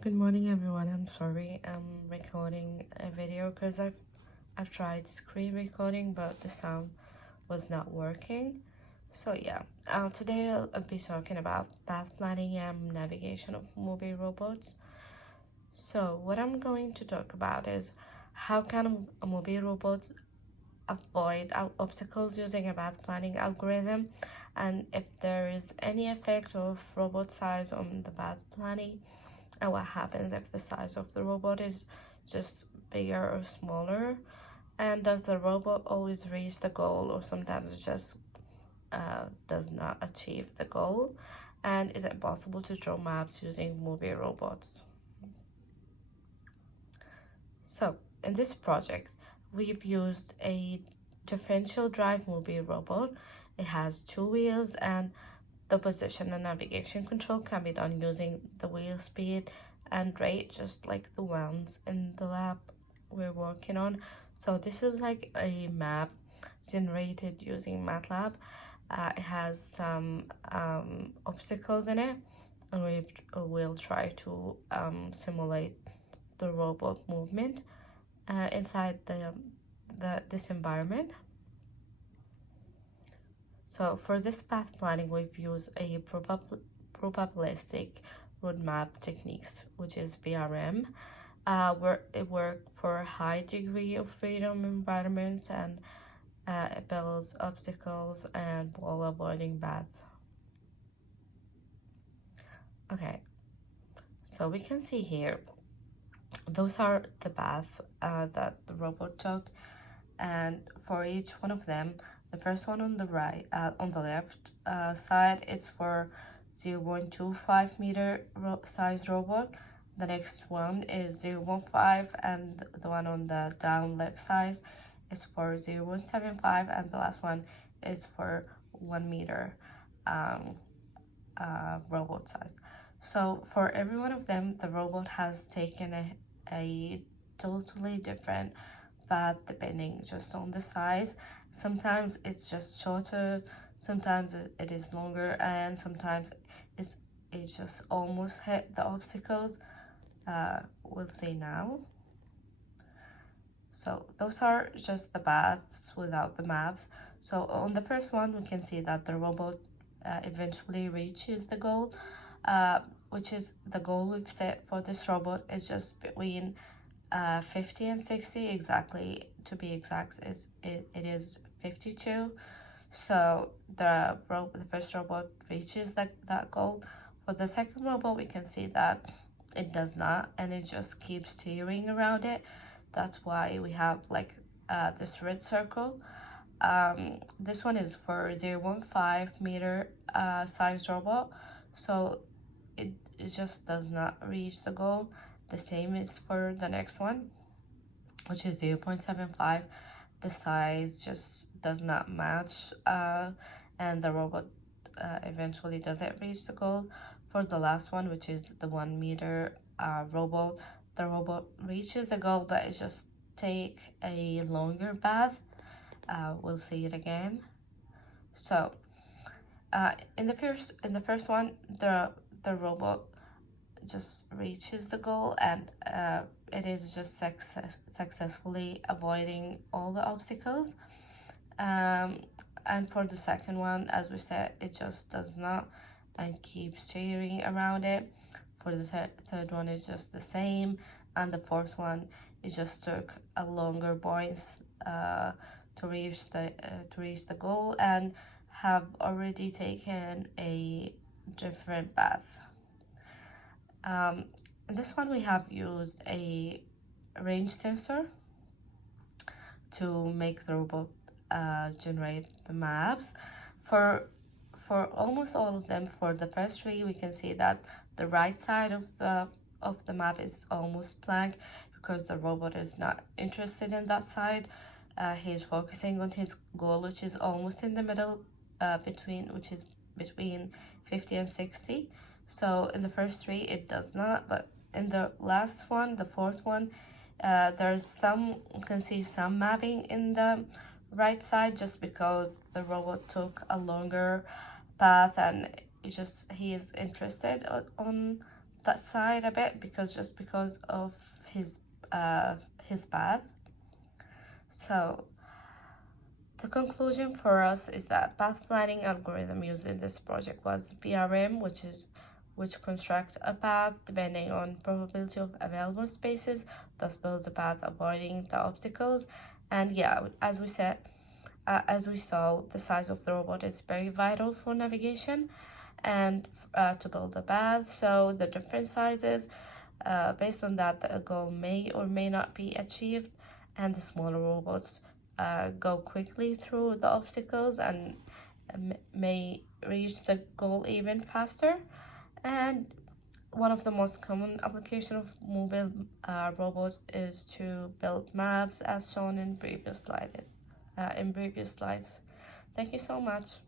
Good morning, everyone. I'm sorry I'm recording a video because I've tried screen recording, but the sound was not working. So yeah, today I'll be talking about path planning and navigation of mobile robots. So what I'm going to talk about is how can a mobile robot avoid obstacles using a path planning algorithm, and if there is any effect of robot size on the path planning, and what happens if the size of the robot is just bigger or smaller, and does the robot always reach the goal or sometimes it just does not achieve the goal, and is it possible to draw maps using mobile robots. So in this project we've used a differential drive mobile robot. It has two wheels, and the position and navigation control can be done using the wheel speed and rate, just like the ones in the lab we're working on. So this is like a map generated using MATLAB. It has some obstacles in it, and we'll try to simulate the robot movement inside this environment. So for this path planning, we've used a probabilistic roadmap techniques, which is PRM, where it works for high degree of freedom environments, and it builds obstacles and wall avoiding paths. Okay, so we can see here, those are the paths that the robot took, and for each one of them, the first one on the right, on the left side, it's for 0.25 meter size robot. The next one is 0.15, and the one on the down left side is for 0.75, and the last one is for 1 meter robot size. So for every one of them, the robot has taken a totally different path depending just on the size. Sometimes it's just shorter, sometimes it is longer, and sometimes it just almost hit the obstacles. We'll see now. So those are just the paths without the maps. So on the first one, we can see that the robot eventually reaches the goal, which is the goal we've set for this robot is just between 50 and 60. Exactly, to be exact, it is 52. So the first robot reaches that goal. For the second robot, we can see that it does not, and it just keeps tearing around it. That's why we have like this red circle. This one is for 0.15 meter size robot, so it just does not reach the goal. The same is for the next one, which is 0.75. The size just does not match, and the robot eventually doesn't reach the goal. For the last one, which is the 1 meter robot, the robot reaches the goal, but it just take a longer path. We'll see it again. So in the first one, the robot just reaches the goal, and it is just successfully avoiding all the obstacles. And for the second one, as we said, it just does not and keeps steering around it. For the third one, is just the same, and the fourth one, it just took a longer points to reach the goal, and have already taken a different path. In this one, we have used a range sensor to make the robot generate the maps. For almost all of them, for the first three, we can see that the right side of the map is almost blank because the robot is not interested in that side. He's focusing on his goal, which is almost in the middle, which is between 50 and 60. So in the first three, it does not, but in the last one, the fourth one, there's some, you can see some mapping in the right side, just because the robot took a longer path, and he is interested on that side a bit because of his path. So the conclusion for us is that path planning algorithm used in this project was PRM, which constructs a path depending on probability of available spaces, thus builds a path avoiding the obstacles. And yeah, as we said, as we saw, the size of the robot is very vital for navigation and to build a path. So the different sizes, based on that, the goal may or may not be achieved, and the smaller robots go quickly through the obstacles and may reach the goal even faster. And one of the most common applications of mobile robots is to build maps, as shown in previous slides. Thank you so much.